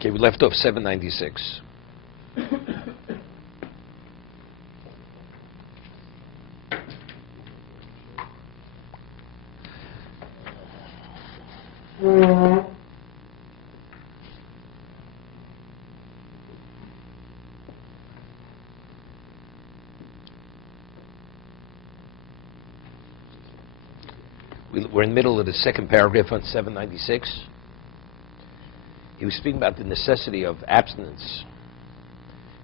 Okay, we left off 796. We're in the middle of the second paragraph on 796. He was speaking about the necessity of abstinence.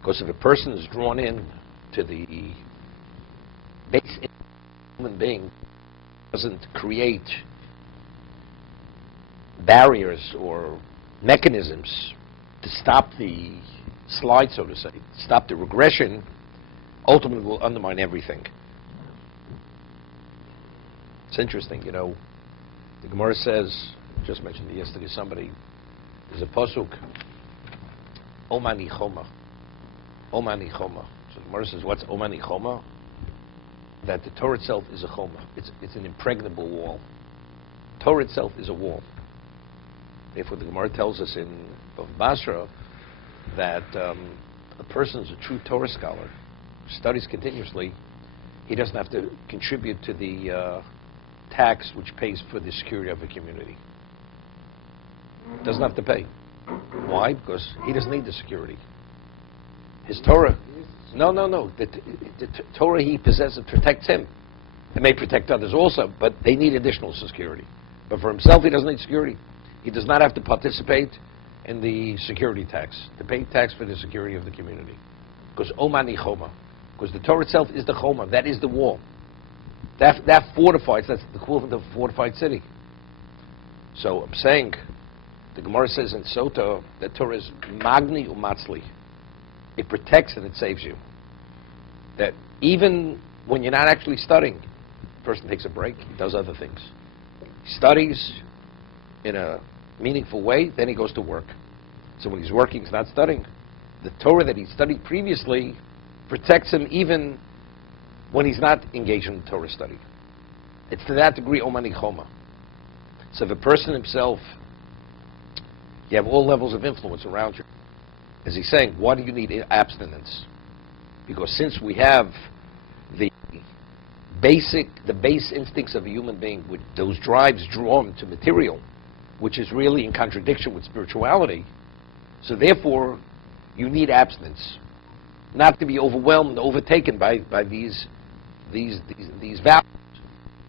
Because if a person is drawn in to the base human being, doesn't create barriers or mechanisms to stop the slide, so to say, stop the regression, ultimately will undermine everything. It's interesting, you know, the Gemara says, just mentioned it yesterday, somebody, there's a pasuk, Omani Choma. Omani Choma. So the Gemara says, what's Omani Choma? That the Torah itself is a Choma. It's an impregnable wall. Torah itself is a wall. Therefore, the Gemara tells us in Basra that a person is a true Torah scholar, studies continuously, he doesn't have to contribute to the tax which pays for the security of a community. Doesn't have to pay. Why? Because he doesn't need the security. His Torah, no. The Torah he possesses protects him. It may protect others also, but they need additional security. But for himself, he doesn't need security. He does not have to participate in the security tax, to pay tax for the security of the community. Because Omani Choma. Because the Torah itself is the Choma, that is the wall. That fortifies, that's the equivalent of a fortified city. So I'm saying, the Gemara says in Sota that Torah is Magni Umatzli. It protects and it saves you. That even when you're not actually studying, the person takes a break, he does other things. He studies in a meaningful way, then he goes to work. So when he's working, he's not studying. The Torah that he studied previously protects him even when he's not engaged in Torah study. It's to that degree Omani Choma. So if a person himself, you have all levels of influence around you. As he's saying, why do you need abstinence? Because since we have the base instincts of a human being, with those drives drawn to material, which is really in contradiction with spirituality, so therefore you need abstinence, not to be overwhelmed, overtaken by these values,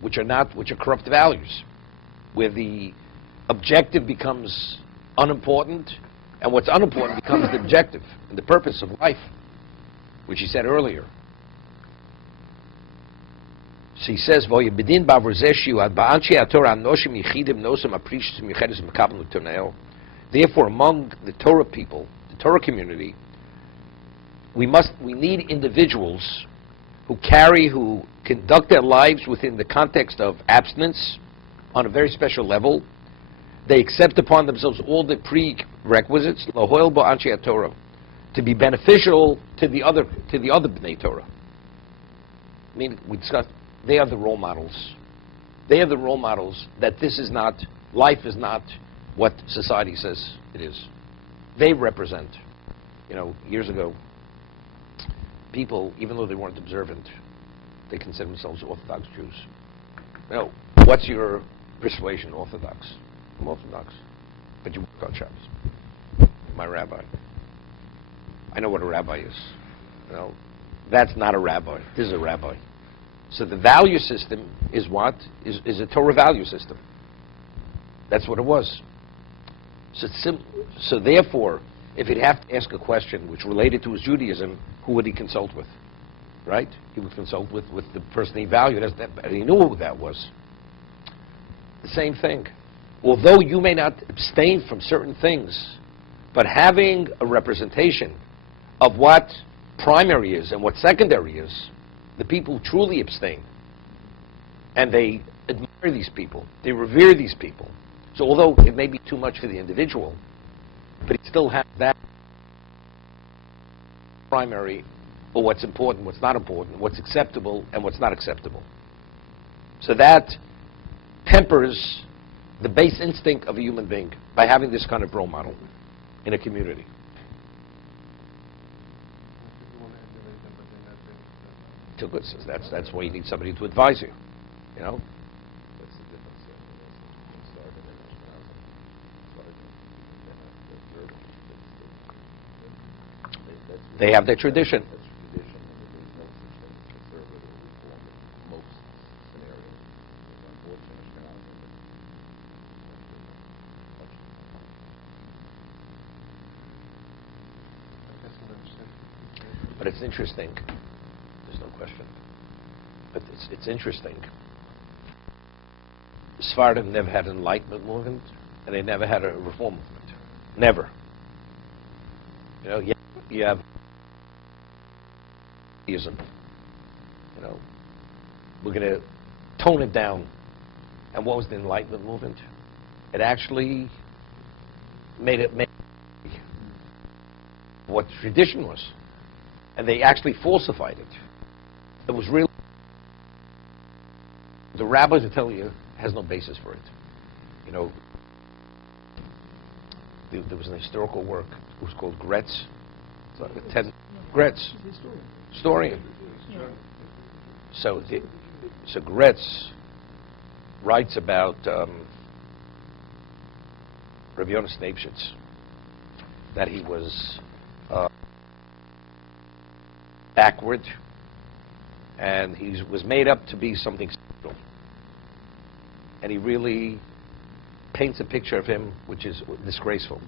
which are corrupt values, where the objective becomes unimportant, and what's unimportant becomes the objective and the purpose of life, which he said earlier. So he says, therefore, among the Torah people, the Torah community, we need individuals who conduct their lives within the context of abstinence on a very special level. They accept upon themselves all the prerequisites, to be beneficial to the other Bnei Torah. I mean, we discussed, they are the role models. They are the role models that life is not what society says it is. They represent, years ago, people, even though they weren't observant, they consider themselves Orthodox Jews. What's your persuasion? Orthodox. I'm Orthodox. But you work on Shabbos. My rabbi. I know what a rabbi is. That's not a rabbi. This is a rabbi. So the value system is what? Is a Torah value system. That's what it was. So therefore, if he'd have to ask a question which related to his Judaism, who would he consult with? Right? He would consult with the person he valued, and he knew who that was. The same thing. Although you may not abstain from certain things, but having a representation of what primary is and what secondary is, the people truly abstain. And they admire these people. They revere these people. So although it may be too much for the individual, but he still has that primary, or what's important, what's not important, what's acceptable, and what's not acceptable. So that tempers the base instinct of a human being by having this kind of role model. in a community. Too good. So that's why you need somebody to advise you. You know. That's the difference. They have their tradition. That's tradition, and there's no such thing as conservative or reform in most scenarios. It's unfortunate, But it's interesting. There's no question. But it's interesting. Sephardim never had an Enlightenment movement, and they never had a reform movement. Never. You know, you have theism. You know, we're going to tone it down. And what was the Enlightenment movement? It actually made what tradition was. And they actually falsified it. It was real. The rabbis will tell you has no basis for it. You know, there was an historical work. It was called Gretz. Gretz. Historian. So Gretz writes about Rabbi Yonah, that he was backward, and he was made up to be something special. And he really paints a picture of him which is disgraceful.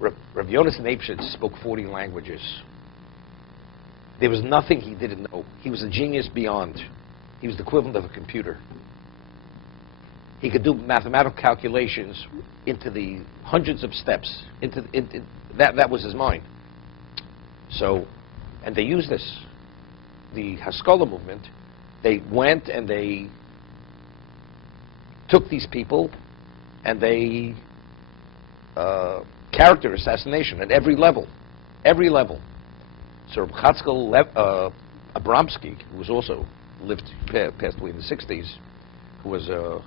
Rabbi Yonah spoke 40 languages. There was nothing he didn't know. He was a genius beyond. He was the equivalent of a computer. He could do mathematical calculations into the hundreds of steps. That was his mind. So, and they used this. The Haskalah movement, they went and they took these people and they character assassination at every level. Every level. So Chatzkel Abramsky, who was also passed away in the 60s, who was a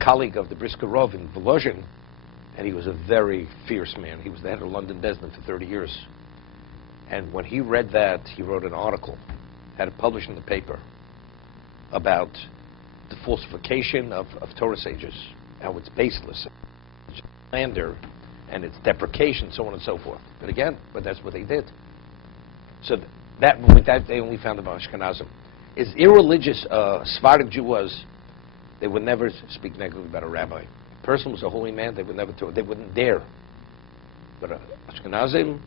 colleague of the Briskerov in Volozhin, and he was a very fierce man. He was the head of London Besdin for 30 years. And when he read that, he wrote an article, had it published in the paper, about the falsification of Torah sages, how it's baseless, it's slander, and it's deprecation, so on and so forth. But that's what they did. So that they only found about Ashkenazim. As irreligious Sephardic Jew was, they would never speak negatively about a rabbi. If a person was a holy man, they wouldn't dare. But Ashkenazim,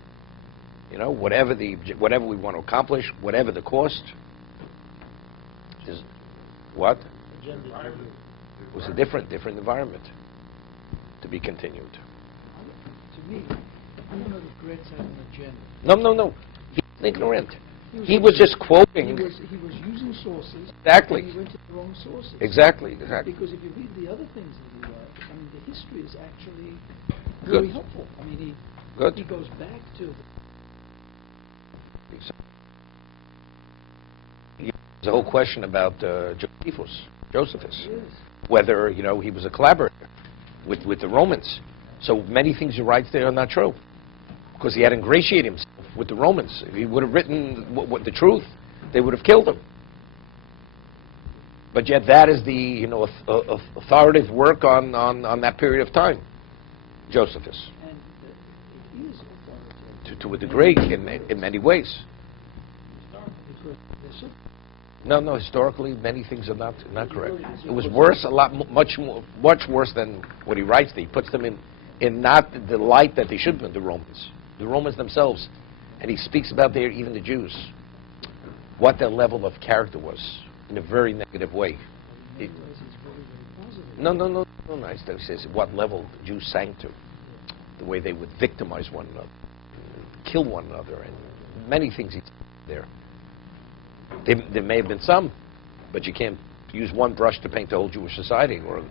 you know, whatever we want to accomplish, whatever the cost, is what? It was a different environment to be continued. To me, I don't know if Gretz had an agenda. No. He was ignorant. He was just quoting. He was using sources. Exactly. And he went to the wrong sources. Exactly. Because if you read the other things that he wrote, I mean, the history is actually very helpful. I mean, he goes back to the whole question about Josephus, whether he was a collaborator with the Romans. So many things he writes there are not true, because he had ingratiated himself with the Romans. If he would have written what the truth, they would have killed him. But yet that is the authoritative work on that period of time, Josephus. And it is authoritative. To a degree, in many ways. No, historically, many things are not correct. It was worse, much worse than what he writes. He puts them in not the light that they should have been, the Romans themselves. And he speaks about there, even the Jews, what their level of character was, in a very negative way. No, nice. He says what level the Jews sank to, the way they would victimize one another, kill one another, and many things he said there. There may have been some, but you can't use one brush to paint the whole Jewish society, or